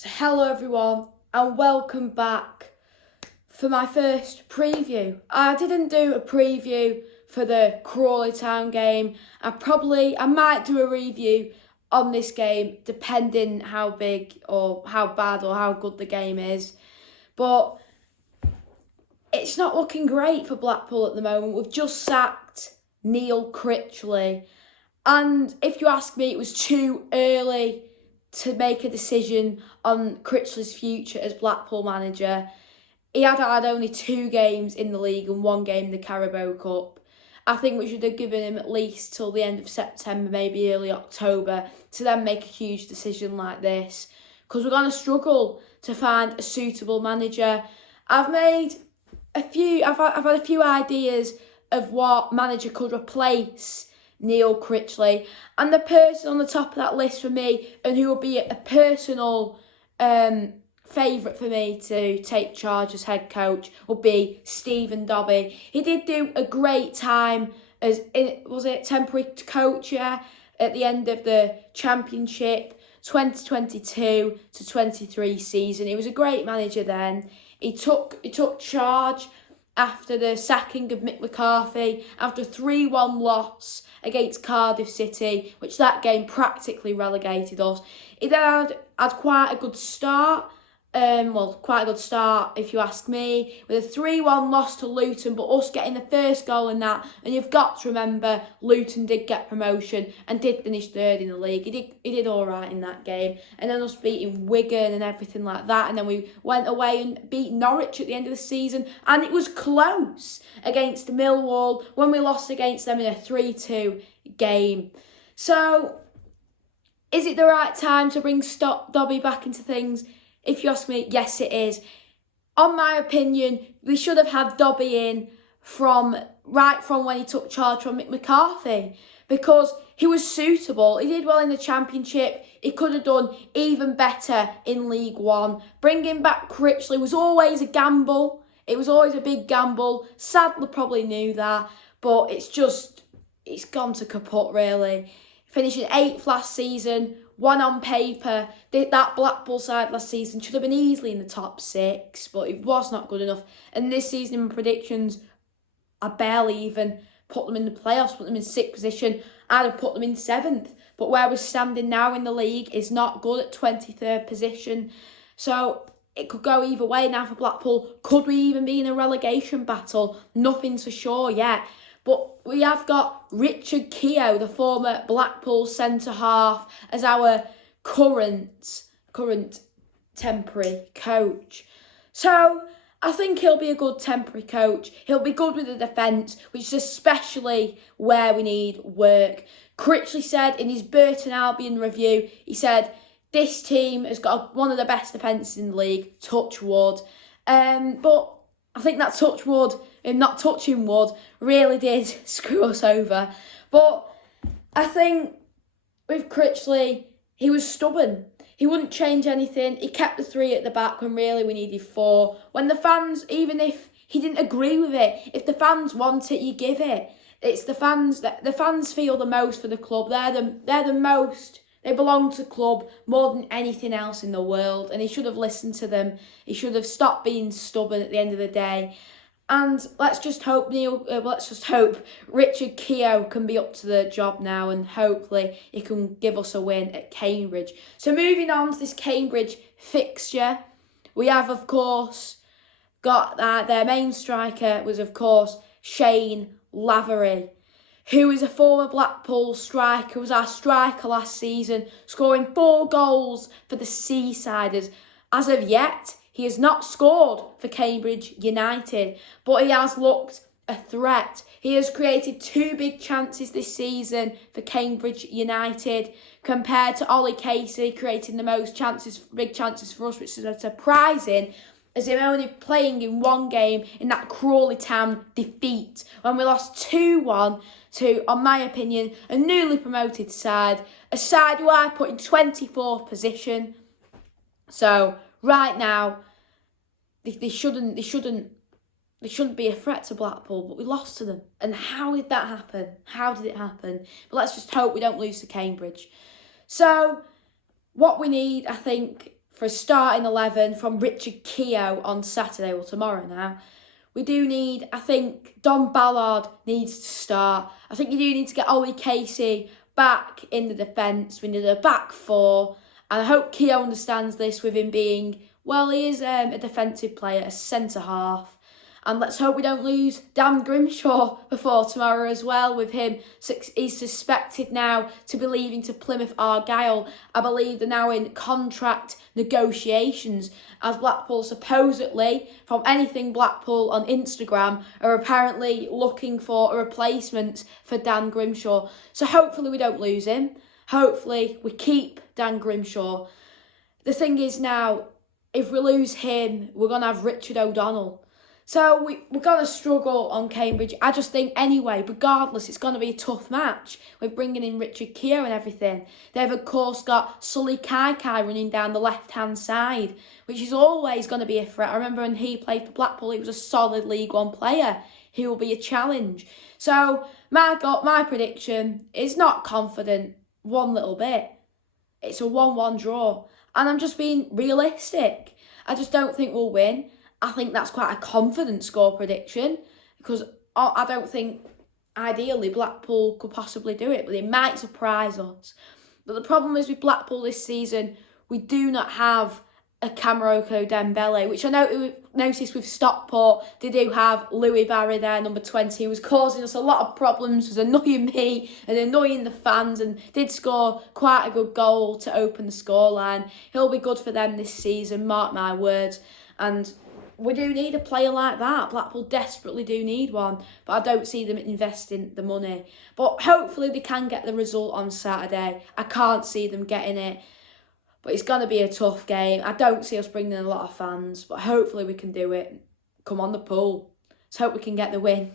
So hello everyone and welcome back for my first preview. I didn't do a preview for the Crawley Town game. I might do a review on this game depending how big or how bad or how good the game is. But it's not looking great for Blackpool at the moment. We've just sacked Neil Critchley. And if you ask me, it was too early to make a decision on Critchley's future as Blackpool manager. He had only 2 games in the league and 1 game in the Carabao Cup. I think we should have given him at least till the end of September, maybe early October, to then make a huge decision like this. Because we're going to struggle to find a suitable manager. I've had a few ideas of what manager could replace Neil Critchley, and the person on the top of that list for me, and who will be a personal favourite for me to take charge as head coach, will be Stephen Dobby. He did do a great time as temporary coach at the end of the Championship 2022 to 23 season. He was a great manager then. He took charge after the sacking of Mick McCarthy, after a 3-1 loss against Cardiff City, which that game practically relegated us. He then had quite a good start. Quite a good start if you ask me, with a 3-1 loss to Luton, but us getting the first goal in that. And you've got to remember, Luton did get promotion and did finish 3rd in the league. He did all right in that game. And then us beating Wigan and everything like that. And then we went away and beat Norwich at the end of the season. And it was close against Millwall when we lost against them in a 3-2 game. So, is it the right time to bring Dobby back into things? If you ask me, yes it is. On my opinion, we should have had Dobby in from when he took charge from Mick McCarthy, because he was suitable. He did well in the Championship. He could have done even better in League One. Bringing back Critchley was always a gamble. It was always a big gamble. Sadler probably knew that, but it's gone to kaput really. Finishing 8th last season. 1 on paper, that Blackpool side last season should have been easily in the top 6, but it was not good enough. And this season in my predictions, I barely even put them in the playoffs, put them in 6th position. I'd have put them in 7th. But where we're standing now in the league is not good at 23rd position. So it could go either way now for Blackpool. Could we even be in a relegation battle? Nothing's for sure yet. But we have got Richard Keogh, the former Blackpool centre-half, as our current temporary coach. So I think he'll be a good temporary coach. He'll be good with the defence, which is especially where we need work. Critchley said in his Burton Albion review, he said, this team has got one of the best defences in the league, touch wood. But I think that touch wood, him not touching wood, really did screw us over. But I think with Critchley, he was stubborn. He wouldn't change anything. He kept the 3 at the back when really we needed 4. When the fans, even if he didn't agree with it, if the fans want it, you give it. It's the fans that the fans feel the most for the club. They're the most. They belong to the club more than anything else in the world, and he should have listened to them. He should have stopped being stubborn at the end of the day. And let's just hope Richard Keogh can be up to the job now, and hopefully he can give us a win at Cambridge. So moving on to this Cambridge fixture, we have of course got their main striker was of course Shane Lavery, who is a former Blackpool striker, was our striker last season, scoring 4 goals for the Seasiders. As of yet, he has not scored for Cambridge United, but he has looked a threat. He has created 2 big chances this season for Cambridge United, compared to Ollie Casey creating the most big chances for us, which is surprising, as him only playing in 1 game in that Crawley Town defeat when we lost 2-1 to, on my opinion, a newly promoted side, a side who I put in 24th position. So right now, they shouldn't be a threat to Blackpool, but we lost to them. And how did that happen? How did it happen? But let's just hope we don't lose to Cambridge. So what we need, I think, for a starting 11 from Richard Keogh on Saturday, or tomorrow now. We do need, I think, Don Ballard needs to start. I think you do need to get Ollie Casey back in the defence. We need a back four. And I hope Keogh understands this with him being, well, he is a defensive player, a centre-half. And let's hope we don't lose Dan Grimshaw before tomorrow as well with him. He's suspected now to be leaving to Plymouth Argyle. I believe they're now in contract negotiations as Blackpool supposedly, from anything Blackpool on Instagram, are apparently looking for a replacement for Dan Grimshaw. So hopefully we don't lose him. Hopefully we keep Dan Grimshaw. The thing is now, if we lose him, we're going to have Richard O'Donnell. So we're going to struggle on Cambridge. I just think anyway, regardless, it's going to be a tough match. We're bringing in Richard Keogh and everything. They've, of course, got Sully Kai running down the left-hand side, which is always going to be a threat. I remember when he played for Blackpool, he was a solid League One player. He will be a challenge. So my prediction is not confident one little bit. It's a 1-1 draw. And I'm just being realistic. I just don't think we'll win. I think that's quite a confident score prediction because I don't think, ideally, Blackpool could possibly do it, but they might surprise us. But the problem is with Blackpool this season, we do not have a Camaroko Dembele, which I noticed with Stockport. They do have Louis Barry there, number 20, who was causing us a lot of problems, was annoying me and annoying the fans, and did score quite a good goal to open the scoreline. He'll be good for them this season, mark my words. And we do need a player like that. Blackpool desperately do need one, but I don't see them investing the money. But hopefully they can get the result on Saturday. I can't see them getting it, but it's going to be a tough game. I don't see us bringing in a lot of fans, but hopefully we can do it. Come on the pool. Let's hope we can get the win.